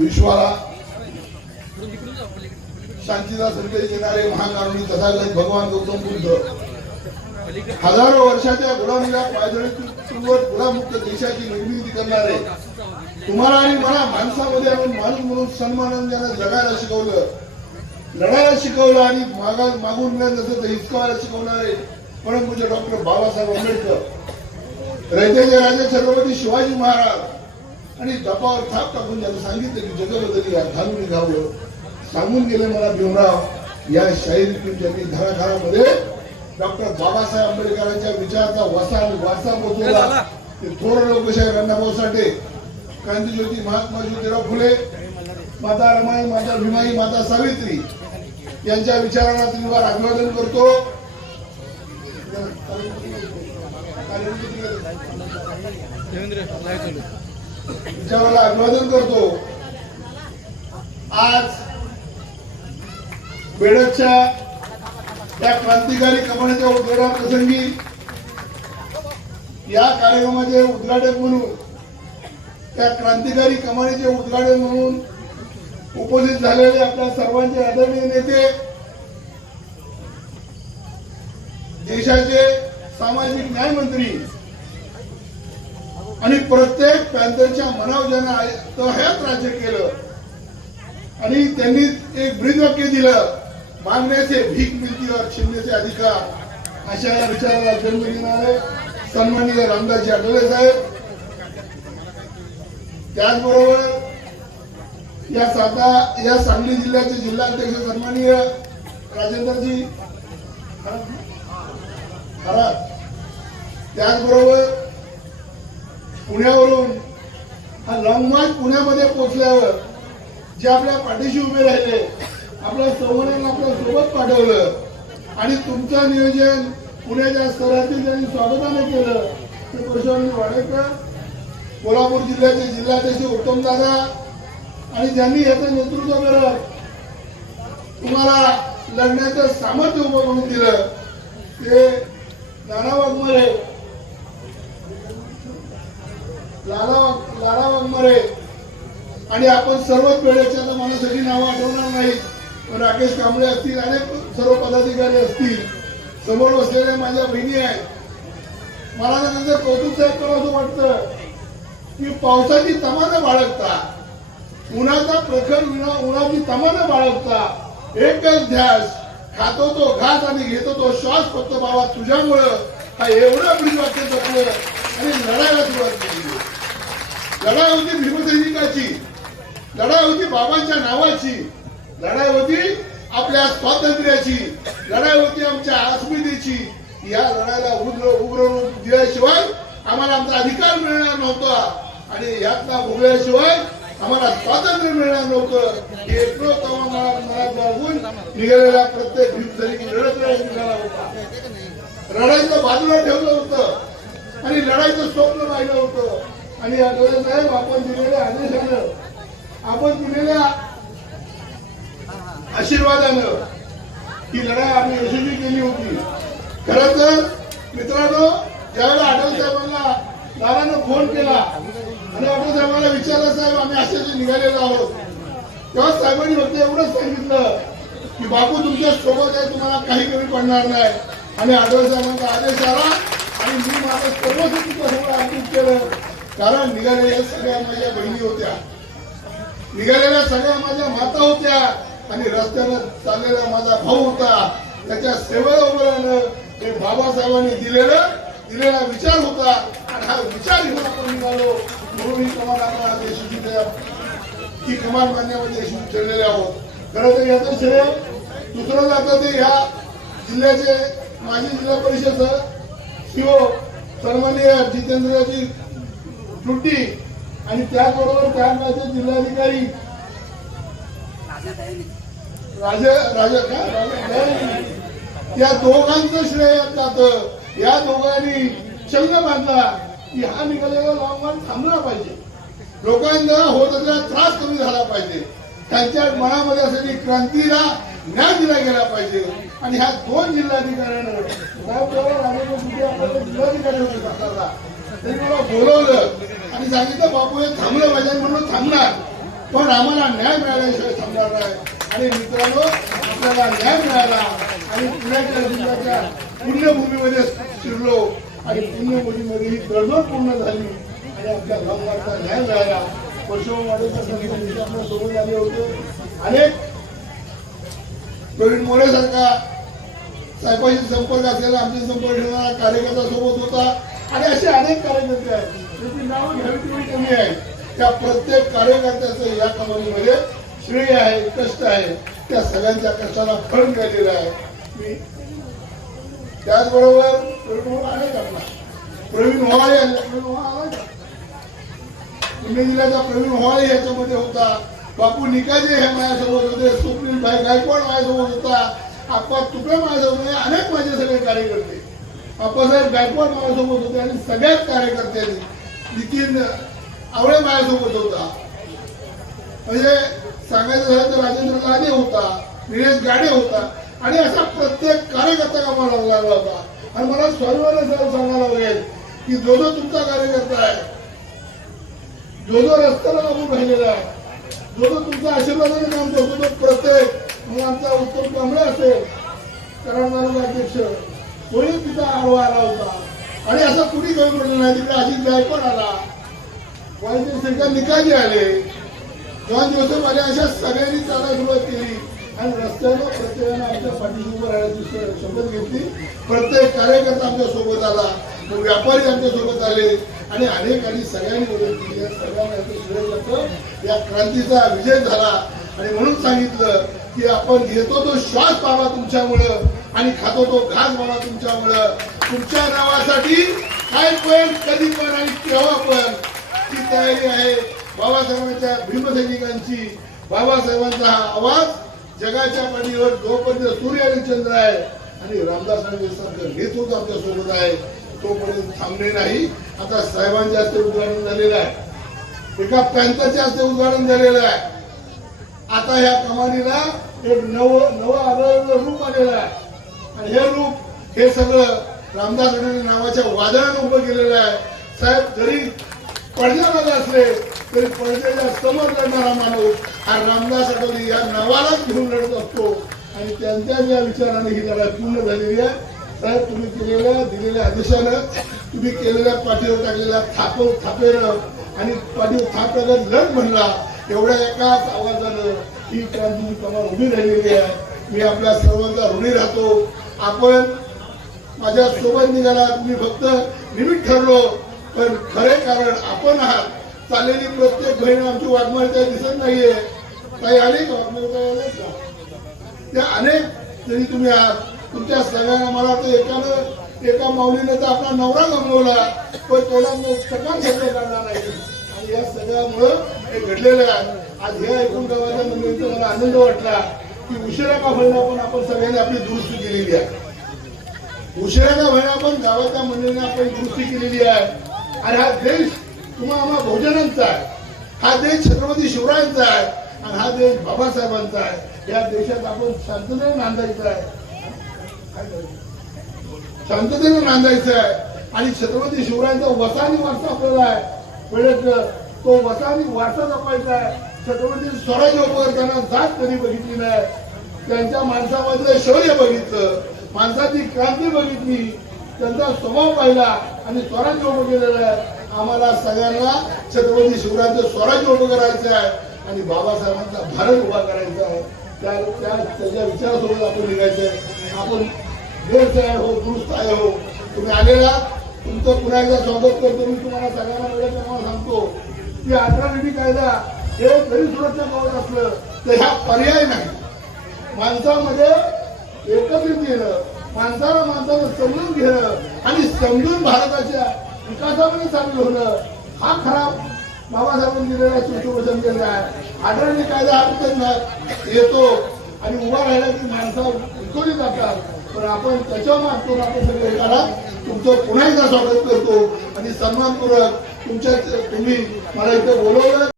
विश्वाला. शांतीचा संदेश देणारे महाकारुणी तथागत भगवान गौतम बुद्ध. हजारो वर्षाच्या गुलामीला पायदळीवर गुलामुक्त देशाची निर्मिती करणारे. तुम्हाला आणि मला माणसामध्ये आणून माणूस म्हणून सन्मानाने ज्यांना जगायला शिकवलं. लढायला शिकवलं आणि मागा मागून मिळत नसेल तर हिसकावायला शिकवणारे परमपूज्य डॉक्टर बाबासाहेब आंबेडकर. रयतेचे राजे छत्रपती शिवाजी महाराज. आणि दपावर थाप टाकून ज्यांना सांगितलं की जगबदली घालून निघावं सांगून गेले मला भीमराव या शाहीर ज्यांनी घराघरामध्ये डॉक्टर बाबासाहेब आंबेडकरांच्या विचाराचा वसा आणि वारसा पोहोचवला ते थोर लोकशाही अण्णाभाऊ साठे क्रांतीज्योती महात्मा ज्योतिराव फुले माता रमाई माता भीमाई माता सावित्री यांच्या विचारांना त्रिवार अभिवादन करतो. विचाराला अभिवादन करतो आज बेडकच्या या क्रांतिकारी कमानीच्या उद्घाटन प्रसंगी या कार्यक्रमाचे उद्घाटक म्हणून त्या क्रांतिकारी कमानीचे उद्घाटन म्हणून उपस्थित झालेले आपल्या सर्वांचे आदरणीय नेते देशाचे सामाजिक न्याय मंत्री आणि प्रत्येक प्रांतांच्या मनावर ज्यांना तहयात राज्य केलं. आणि त्यांनी एक ब्रीदवाक्य दिलं मागण्याचे भीक मिळती और छिनण्याचे अधिकार. अशा या विचाराला जन्म देणारे सन्माननीय रामदासजी आठवले साहेब. त्याचबरोबर या साता या सांगली जिल्ह्याचे जिल्हाध्यक्ष सन्माननीय राजेंद्रजी खरात त्याचबरोबर पुण्यावरून हा लॉंग मार्च पुण्यामध्ये पोहोचल्यावर जे आपल्या पाठीशी उभे राहिले आपल्या संवर्धन आपल्यासोबत पाठवलं आणि तुमचं नियोजन पुण्याच्या स्तरातील त्यांनी स्वागताने केलं ते परशुराम वाडेकर कोल्हापूर जिल्ह्याचे जिल्हाध्यक्ष उत्तम दादा आणि ज्यांनी याचं नेतृत्व करत तुम्हाला लढण्याचं सामर्थ्य उभं करून दिलं ते नाना वाघमारे लाला आहे. आणि आपण सर्वच वेळेच्या आता मला सगळी नावं आठवणार नाही पण राकेश कांबळे असतील अनेक सर्व पदाधिकारी असतील. समोर बसलेल्या माझ्या बहिणी आहेत. मला तर त्यांचं कौतुक साहेब करावं असं वाटतं की पावसाची तमानं बाळगता. उन्हाचा प्रखर विना उन्हाची तमानं बाळगता. एकच ध्यास खातो तो घास आणि घेतो तो श्वास फक्त बाबा तुझ्यामुळं हा एवढं ब्रीज वाक्य जपलं आणि लढायला सुरुवात केली. लढाई होती भीमसैनिकाची लढाई होती बाबांच्या नावाची लढाई होती आपल्या स्वातंत्र्याची लढाई होती आमच्या अस्मितेची या लढाईला उग्र उग्र रूप दिल्याशिवाय आम्हाला आमचा अधिकार मिळणार नव्हता. आणि यातला भोगल्याशिवाय आम्हाला स्वातंत्र्य मिळणार नव्हतं. हे एकलो मनात बाळगून निघालेला प्रत्येक भीमसैनिक लढत लढत निघाला होता. लढाईचं बाजूला ठेवलं होतं. आणि लढाईचं स्वप्न पाहिलं होतं. आणि आठवले साहेब आपण दिलेल्या आदेशानं आपण दिलेल्या आशीर्वादानं ही लढाई आम्ही यशस्वी केली होती. खर तर मित्रांनो ज्यावेळेला आठवले साहेबांना दादानं फोन केला आणि आठवले साहेबांना विचारलं साहेब आम्ही असे निघालेलो आहोत. तेव्हा साहेबांनी फक्त एवढंच सांगितलं की बापू तुमच्यासोबत आहे तुम्हाला काही कमी पडणार नाही. आणि आठवले साहेबांचा आदेश आला आणि मी माझं सर्वस्व तुमच्यासमोर अर्पित केलं. कारण निघालेल्या सगळ्या माझ्या बहिणी होत्या. निघालेल्या सगळ्या माझ्या माता होत्या आणि रस्त्यानं चाललेला माझा भाऊ होता. त्याच्या सेवेला उभं राहणं हे बाबासाहेबांनी दिलेलं दिलेला विचार होता. आणि हा विचार घेऊन आपण निघालो. म्हणून ही कमान आपण यशस्वी त्या- ही कमान बांधण्यामध्ये यशस्वी ठरलेले आहोत. खरं तर याचं श्रेय दुसरं जातं ते ह्या जिल्ह्याचे माजी जिल्हा परिषद सीओ सन्माननीय जितेंद्रजी त्रुटी आणि त्याचबरोबर त्या राज्याचे जिल्हाधिकारी. राजा राजा. त्या दोघांचं श्रेय जातं. या दोघांनी चंग बांधला की हा निघालेला लावमान थांबला पाहिजे. लोकांना होत असलेला त्रास कमी झाला पाहिजे. त्यांच्या मनामध्ये असलेली क्रांतीला न्याय दिला गेला पाहिजे. आणि ह्या दोन जिल्हाधिकाऱ्यानं जिल्हाधिकारी होते त्यांनी मला बोलवलं. आणि सांगितलं बापू हे थांबलं पाहिजे म्हणून थांबणार. पण आम्हाला न्याय मिळाल्याशिवाय थांबणार नाही. आणि मित्रांनो आपल्याला न्याय मिळाला. आणि पुण्याच्या जिल्ह्याच्या पुण्यभूमीमध्ये शिरलो. आणि पुण्यभूमीमध्ये ही तडजोड पूर्ण झाली. आणि आपल्या गावाचा न्याय मिळाला. परशुरामवाडीच्या संस्थानिक आपल्यासोबत आले होते. अनेक प्रवीण मोरे सारखा साहेबांशी संपर्क असलेला आमचे संपर्क ठेवणारा कार्यकर्ता सोबत होता. आणि असे अनेक कार्यकर्ते आहेत त्याची नावं घ्यावी तेवढी कमी आहे त्या प्रत्येक कार्यकर्त्याचं या कमानीमध्ये श्रेय आहे कष्ट आहे. त्या सगळ्यांच्या कष्टाला फळ मिळालेलं आहे. मी त्याचबरोबर प्रवीण आहे का आपला. प्रवीण होवाळे प्रवीण होवाळे आला पुणे जिल्ह्याचा प्रवीण होवाळे याच्यामध्ये होता. बापू निकाजे हे माझ्यासोबत होते. स्वप्नील भाई गायकवाड माझ्यासोबत होता. आप्पा तुकडे माझ्यासोबत अनेक माझे सगळे कार्यकर्ते. आप्पासाहेब गायकवाड माझ्यासोबत होते आणि सगळ्याच कार्यकर्त्यांनी नितीन आवळे माझ्यासोबत होता. म्हणजे सांगायचं झालं तर राजेंद्र लाने होता निलेश गाडे होता आणि असा प्रत्येक कार्यकर्ता कामाला लागला होता. आणि मला सर्वांना सर्व सांगायला लागेल की जो जो तुमचा कार्यकर्ता आहे जो जो रस्त्याला लागून राहिलेला आहे जो जो तुमचा आशीर्वादाने काम करतो तो प्रत्येक मग आमचा उत्तम कांबळे असेल कारण तालुका अध्यक्ष. कोणी तिचा आडवा आला होता? आणि असं कुणी कमी पडलं नाही? तिकडे अजित गायकवाड आला. वाईट श्रीकांत निकाली आले. जॉन जोसेफ आले अशा सगळ्यांनी चालायला सुरुवात केली. आणि रस्त्यावर प्रत्येकानं आमच्या पाठीशी उभं राहण्याची शपथ घेतली. प्रत्येक कार्यकर्ता आमच्यासोबत आला. मग व्यापारी आमच्यासोबत आले. आणि अनेकांनी सगळ्यांनी मदत केली. या सगळ्यांना याचं श्रेय जातं. या क्रांतीचा विजय झाला. आणि म्हणून सांगितलं की आपण घेतो तो श्वास पावा तुमच्यामुळं. आणि खातो तो घास बाबा तुमच्यामुळं. तुमच्या नावासाठी काय पण कधी पण आणि केव्हा पण ती तयारी आहे बाबासाहेबांच्या भीमसैनिकांची. बाबासाहेबांचा हा आवाज जगाच्या पाठीवर जोपर्यंत सूर्य आणि चंद्र आहे आणि रामदास सारखं नेतृत्व आमच्यासोबत आहे तोपर्यंत थांबले नाही. आता साहेबांच्या हस्ते उद्घाटन झालेलं आहे. एका पॅन्थरच्या हस्ते उद्घाटन झालेलं आहे. आता ह्या कमानीला एक नव नव आदळ रूप आलेलं आहे. आणि हे रूप हे सगळं रामदास अडणी नावाच्या वादळानं उभं केलेलं आहे. साहेब जरी पडद्याला असले तरी पडद्याच्या समोर लढणारा माणूस हा रामदास आठवले या नावालाच घेऊन लढत असतो. आणि त्यांच्या या विचाराने ही लढाई पूर्ण झालेली आहे साहेब तुम्ही केलेल्या दिलेल्या आदेशानं तुम्ही केलेल्या पाठीवर टाकलेल्या थाप थापेनं आणि पाठीवर थाप टाकत लढ म्हणला एवढ्या एकाच आवाजानं ही क्रांती कमाल उभी राहिलेली आहे. मी आपल्या सर्वांचा ऋणी राहतो. आपण माझ्या सोबत निघाला तुम्ही फक्त निमित्त ठरलो पण खरे कारण आपण आहात. चाललेली प्रत्येक बहीण आमची वाघमारी दिसत नाहीये. काही आले का वाघमारी त्या अनेक जरी तुम्ही आहात. तुमच्या सगळ्यांना मला वाटतं एकानं एका माऊलीनं तर आपला नवरा गमवला पण त्याला सकाळ घेतले जाणार नाही. आणि या सगळ्यामुळं हे घडलेलं आहे. आज हे ऐकून गावाच्या मंडळीचा मला आनंद वाटला. की उशिरा का होईना पण आपण सगळ्यांनी आपली दुरुस्ती केलेली आहे. उशिरा का होईना पण गावाच्या मंडळीने आपण दुरुस्ती केलेली आहे. आणि हा देश तुम्हाला आम्हा भोजनांचा आहे. हा देश छत्रपती शिवरायांचा आहे. आणि हा देश बाबासाहेबांचा आहे. या देशात आपण शांततेने नांदायचा आहे. शांततेने नांदायचं आहे. आणि छत्रपती शिवरायांचा वसानी वारसा आपल्याला आहे. वेळेत तो वसानी वारसा जपायचा आहे. छत्रपती स्वराज उभं जात कधी बघितली नाही. त्यांच्या माणसामधलं शौर्य बघितलं. माणसाची क्रांती बघितली. त्यांचा स्वभाव पाहिला आणि स्वराज्य उभं केलेलं आहे. आम्हाला सगळ्यांना छत्रपती शिवरायांचं स्वराज्य उभं करायचं आहे आणि बाबासाहेबांचा भारत उभा करायचा आहे. त्या त्या त्याच्या विचारासोबत आपण निघायचं आहे. आपण देश आहे हो दुरुस्त आहे हो. तुम्ही आलेला तुमचं पुन्हा एकदा स्वागत करतो. मी तुम्हाला सगळ्यांना वेळ तुम्हाला सांगतो. की अठरा विधी कायदा हे जरी सुरक्षा कवच असलं तर ह्या पर्याय नाही. माणसामध्ये एकत्रित येणं माणसाला माणसाला समजून घेणं आणि समजून भारताच्या विकासामध्ये सामील होणं हा खराब बाबासाहेबांनी दिलेला सुशोभन केलेला आहे. आढळणी कायदा हा त्यांना येतो आणि उभा राहिला की माणसा विकवली जातात पण आपण त्याच्यावर मात करून आपण सगळे एकाला तुमचं पुन्हा एकदा स्वागत करतो आणि सन्मानपूर्वक तुमच्या तुम्ही मला इथं बोलवलं.